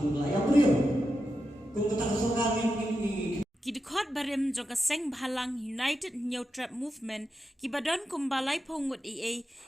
yang beliau kung katakan ini Kidikot barem joga seng bhalang United Neutrap Movement kibadon kumbalay pongut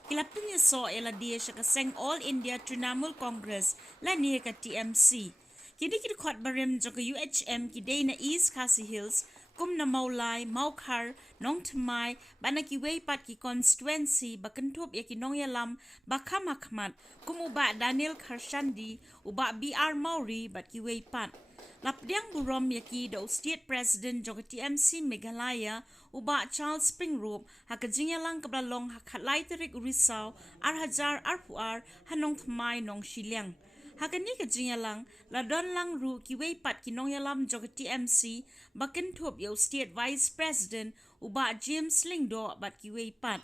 kilapin so ela dia shaka seng All India Trinamool Congress la niya ka TMC. Kidikot barem joga UHM kiday na East Khasi Hills kum na Maulay, Maukhar, Nong Thamai, banakiway pat ki constituency bakantop ya kinong yalam bakam Ahmad kum uba Daniel Kharshandi uba BR Mauri bat kiway pat. Lapdiang burom yaki the State President joga TMC Meghalaya uba Charles Springrove hakajingya lang kablalong hakatlay terik Urisau arhajar arpuar hanong Thamai nong Shiliang. Hakani kajingya lang ladon lang ru kiway pat kinong yalam joga TMC bakin top yo State Vice President uba James Lingdo bat kiway pat.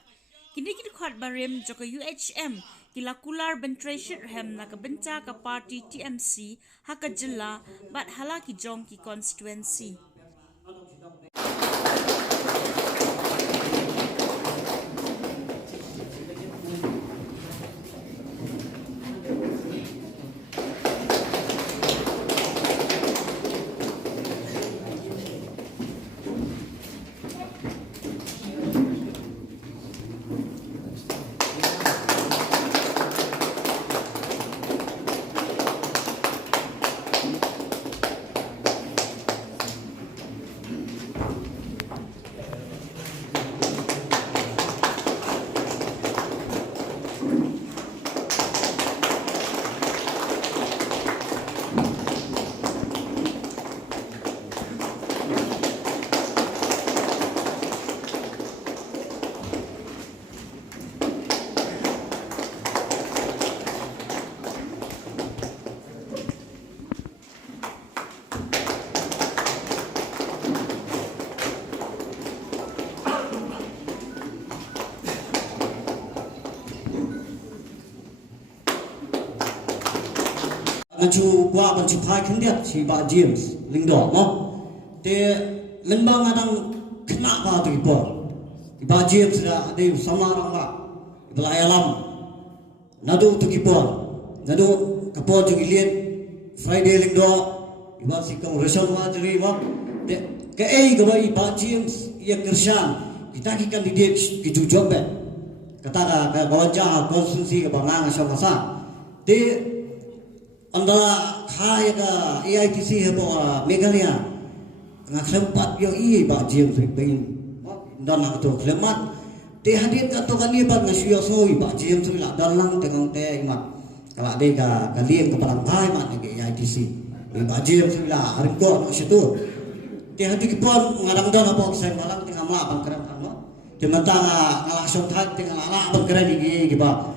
Kini kidikot barem joga UHM kilakular bentreshit hem nakabenta ka party TMC haka jilla bat halaki jong ki constituency. Manchu gua manchu pai kendiat si Pak James Lingdo mo te lembang adang kena ba tu ipo Pak James dah ada samarang ba belayalam nadu tu ipo nadu kapo ju gilian Friday Lingdo iba si kang resol ma jeri mo te ke ga ba Pak James ya kersan kita kan di dia ki jujok be kata ka gawajah konstitusi ka bangang sa masa te anda kaya ka AITC hebo Meghalaya ngakrempat yo Pak James Rikbain dan nak tu klemat te hadir ka to kani ba ngasiyo so Pak James la dalang tengang te imat kala de ka kaliem ka parang bai mat ke AITC Pak James la harim ko no situ te hadir kipon ngarang don apa saya malang tengah mala bang keran no te mata ngalasong that tengah ala bang keran gi ba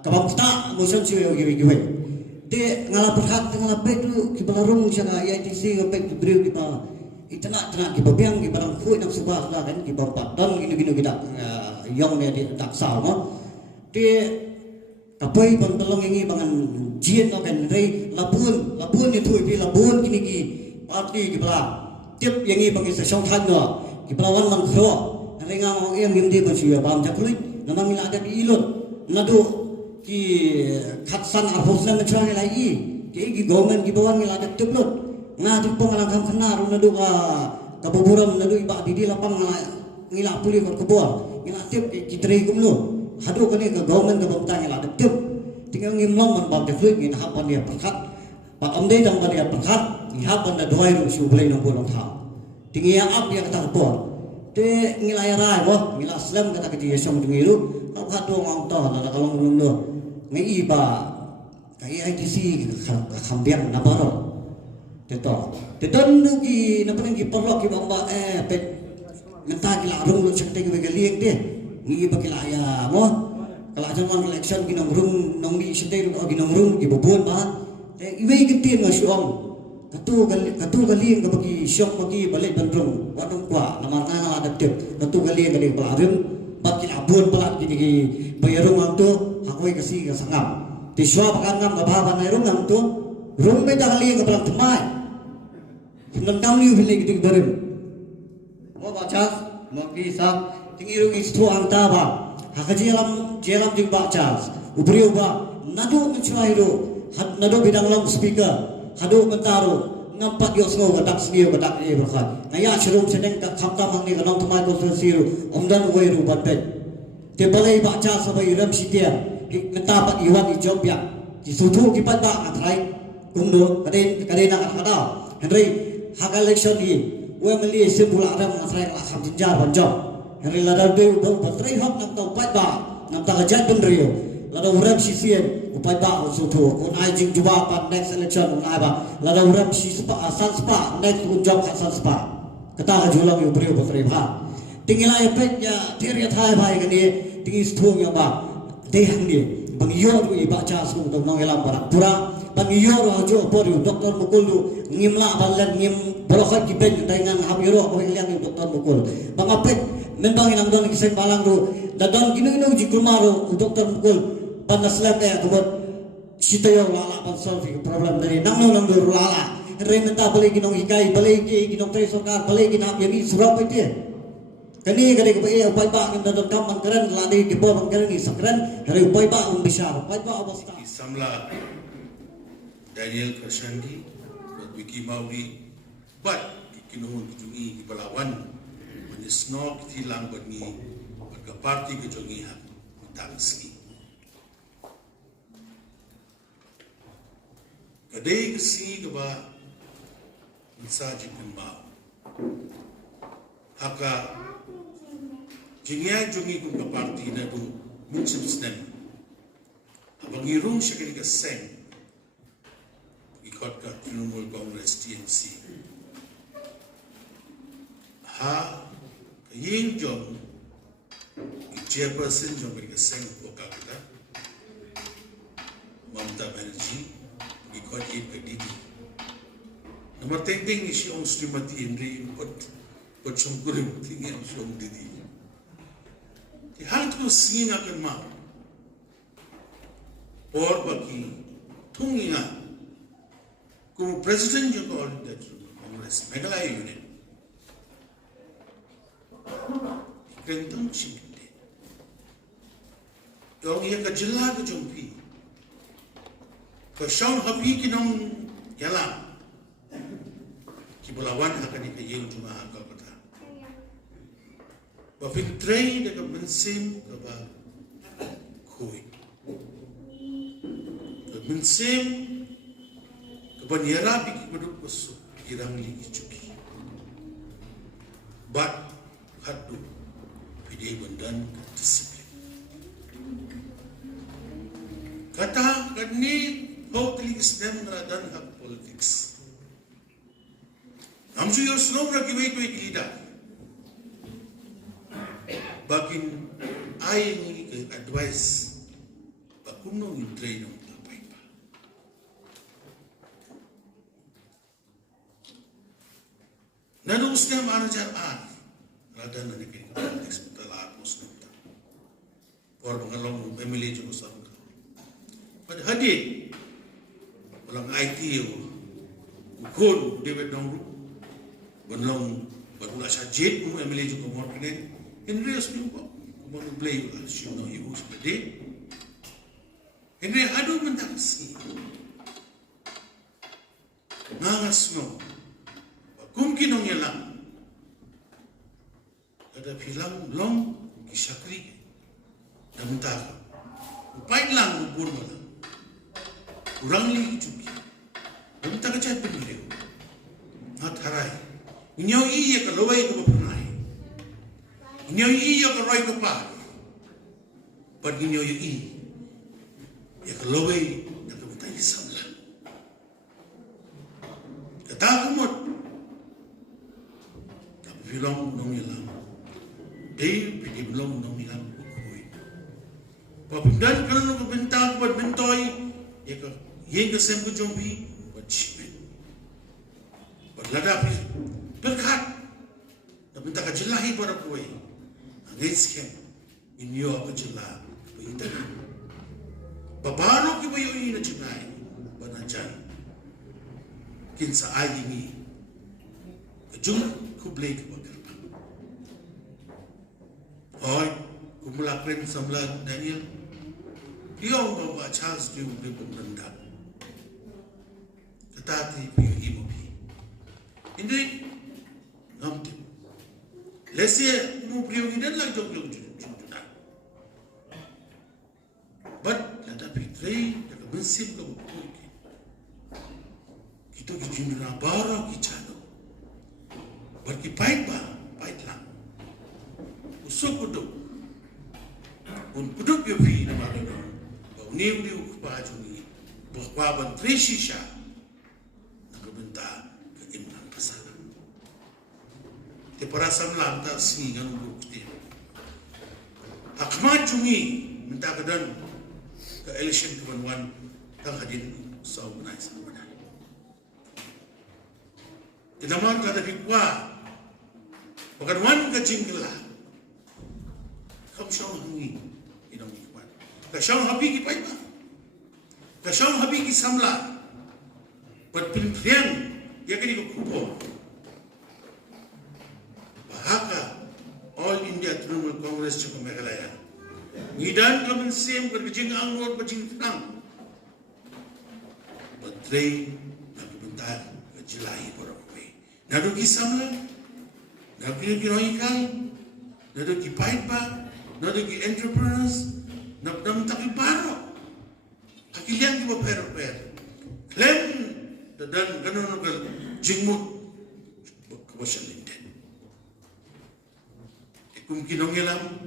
kabang kita musan siyo gi de ngala perhat ngala bedu ki balarung siya ITC ngapet brio ki pa itana ki babiang ki barang khu nak subah lah kan ki bampat don gini kita yong ne di tak sao mo de kapai pon tolong ingi bangan jien no kan rei labun ni thui pi labun kini ki parti ki bala tip yangi bangi sa song than no ki balawan man khro renga mo em gim di pa siya bam jakului namang ila ada di ilot nadu ki khatsan arhosna mencuang lagi ki government ki bawan ngila dak tuplot nga tu pong alang kam khanar nadu ka kabuburam nadu iba di lapang ngila puli ko kebor ngila tip ki trei kumlo hadu kani ka government ka bamta ngila dak tup tinggal ngimlong man bam de fluid ngin hapan dia perkat pak amde dang dia perkat ni hapan da doi ru su boleh nang bolong tha tingi ya ap dia kata kebor te ngila ya rai bo ngila slam kata ki yesong dingiru ka hadu ngong to la kalong lumlo ngai ba kai ITC kambiang na baro teto nu ki na panang ki perlo ki bamba pet menta ki larung lu sakte ki begaliek de ngi ba ki ya mo kala jaman election ki nong rung nong mi sakte ru ki nong rung ki bobon ba te iwei ki tin nga siom katu galieng ka bagi syok bagi balik bandrung wadong kwa namar nga adaptif katu galieng ka ba arim bagi labun pelat ki bayarung angto hakoi kasi ka sangam ti swa pakangam ka baba na rung angto rung me dali ka palang tmai nandam liu hili ki darim mo baca mo ki sa tingiru istu anta ba hakaji jelam jing baca ubri uba nadu mencuairu nado bidang long speaker hadu mentaro ngampat yo sngo gadak sniyo gadak e berkhat ngaya shrum seneng ka khamta mangni ganong thumai ko siru omdan weiru bantet te balai baca sabai ram sitia ngata pat iwan i jobya ki sutu ki pat ba athrai kumno kade na kada henry haga election hi we mali simbul aram athrai la kham jinjar banjom henry la dal be batrai hok nam to pat ba nam ta jat benrio la do ram sisien upai ba sutu unai jing juba pat next election unai ba la do ram sispa san spa next job san spa kata ka julang yu brio batrai ba tingila epek ya teria thai bai gani tingi sthung ya ba de hang ni bang yo ru i ba cha su dom nong elam bara pura bang yo ru jo poru doktor mukul du ngimla balan ngim bolokhat ki ben dengan hab yo ko yang doktor mukul bang apet membang inang don kisen balang ru dadon ginu ji kumaro doktor mukul panaslam ya kebot sitayo lala pan solve problem dari nang nang ru lala re menta balik ginong hikai balik ginong tre sokar balik ginap yami surap itu kani kade ko e upai ba ngam dadon kam mangkaran lade ke bo mangkaran ni sakran re upai ba bisar upai ba avastha Samla Daniel Khashoggi Wiki Mauri but kinuhun kijungi di Palawan menisno kitilang bani warga parti kijungi hak tangski kadai kesi keba mensaji kembal haka jingya jungi kumpa parti na tu muncul senen abang irung syakiri ka seng ikut ka Trinamool Congress TNC ha kaying jong chairperson jong ka seng poka kita Mamta Banerjee ikut ka didi nomor tengting ni si Ong Srimati Henry put sungkurim tinggi ang sung didi di hal tu singin akan mau or bagi tunginga kum presiden Joko Widodo Kongres Meghalaya Unit kentang cingkete dong ia kejela kejumpi kesyang hapi kinong yalam kibulawan akan ikayeng cuma angka kata bafintray dengan mensim kaba kui mensim kebanyaran biki meduk besuk kirang lagi cuki but hadu pidai bandan disiplin kata kani hau teligis dan ngeradan hak politics namsu yo snow ragi wait leader bakin ay ni advice bakuno in train ng tapay pa nanus niya manajan rada na nikin expectala apos nita or mangalong family jo sa ko pad hadid walang IT o ukon David Nongru banlong badula sa jet mo family jo ko mo kinen Henry Osmimpo, kung play wala siya na ius pwede. Henry, ado man tangsi. Nangas no. Kung kinong yalang, kada pilang long kisakri. Namta ka. Upay lang, upur mo lang. Urang li ichubi. Namta ka chat piniliw. At haray. Inyaw iya ka laway ka mapunay. Inyo iyo ka roy ka pa. Pag inyo iyo ya ka laway na kamatay ni Samla. Katakumot. Kapilong nung ilang. Day, pinibulong nung ilang bukuy. Papindan ka lang kabintang pad bintoy. Ya ka yen ka sempo jombi. Pad shimen. Pad ladapi. Berkat. Nabinta ka jilahi para kuwe. Angitsken. Inyo ako jila. Pahitan. Babano kibayo ini na jinay. Banajan. Kinsa ayi ni. Kajung kublay ka magarpa. Hoy. Kumula kren samla Daniel. Iyong baba Charles Diyo Bibong Nanda. tati pi imo pi. Hindi ngamti. Lesia mo priyo gidan lang jog junan. But lada pi trei daga bensim ka bukul ki. Kito ki junduna bara ki chano. But ki pait lang. Usok kuduk. Kuduk yo pi na ba no. Ba unim di ukpa jungi. Ba ban trei shisha. Nakabenta ka imlang pasalan. Te para samlam ta singi nganu bukti. Hakmat jungi minta kadan ke election 21 tang hadin sa organize na mana. Tinaman ka da bikwa. Pagkawan ka jingla. Kam siyang hangi inang ikman. Ka siyang habi ki paipa. Ka siyang habi ki samla. Pat pinpriyan ya kini ko kupo. Bahaka All India Trinamool Congress sa Meghalaya. Ngidan ka man siyem kajing ang road kajing tang. Patray na kumuntan kajilahi para kuwi. Nado ki samla. Nado ki noikal. Nado ki paipa. Nado ki entrepreneurs. Nabdam taki baro. Kakilian ki ba pero. Klem dan ganun ka jingmut kawasan linden. Kung kinongilam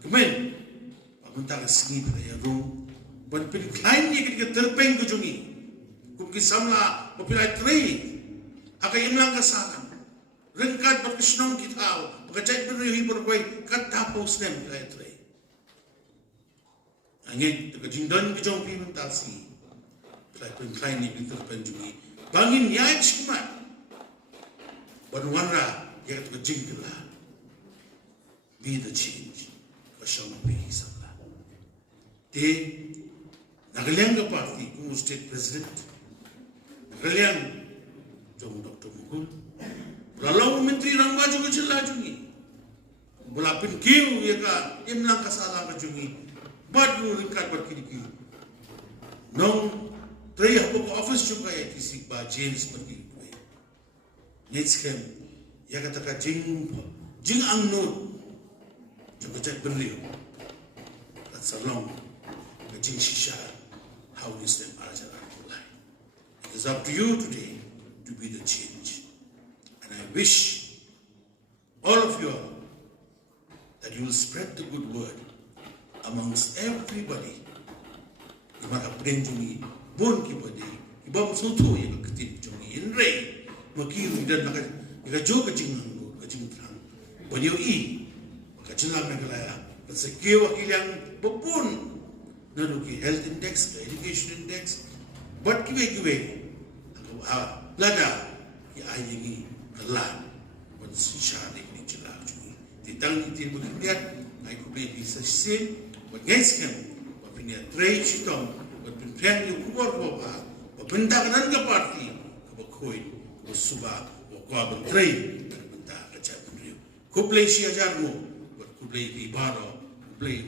kemen pamunta ka singi pa ya ro ban pin klein ni ka terpeng ko jungi kung kisamla popilay trade aka imlang kasakan rengkat pat kisnong kitao pagkacay pero yung hiborkoy katapos nem pilay trade angin ka jingdan ko jong pimunta si pin klein ni ka terpeng jungi bangin yai chikmat banwanra ya ka jingla. Be the change. Kasama pihisa la. Te nagaliang ka party kung state president. Nagaliang jong Dr. Mukul. Lalau menteri rangwa juga jela jungi. Bulapin kiu ya ka imlang kasala ka jungi. Badu ringkat berkiri. Nong tray hapo ko office juga ya kisik ba James berkiri. Netskem ya kata ka jing ang note. Jabajat beliau. That's a long jing shisha how is them araja life. It is up to you today to be the change. And I wish all of you that you will spread the good word amongst everybody. Maka prenjungi bon kipadi ibam soto yang ketip jungi inre makiru dan maka jo kajing terang banyo i kajilang Meghalaya pasakyo wakilang bapun naruki health index education index but kiwe lada ki ayingi kala but shari ni jila jungi titang tin bukiat ay ko be bisa sim but guys kan pinya trade shitong but pinprian yu kubor ko ba benda kanan ka party ko khoi ko suba ko ban trade benda ka cha benda ko play shi ajar mo kublay ibaro, kublay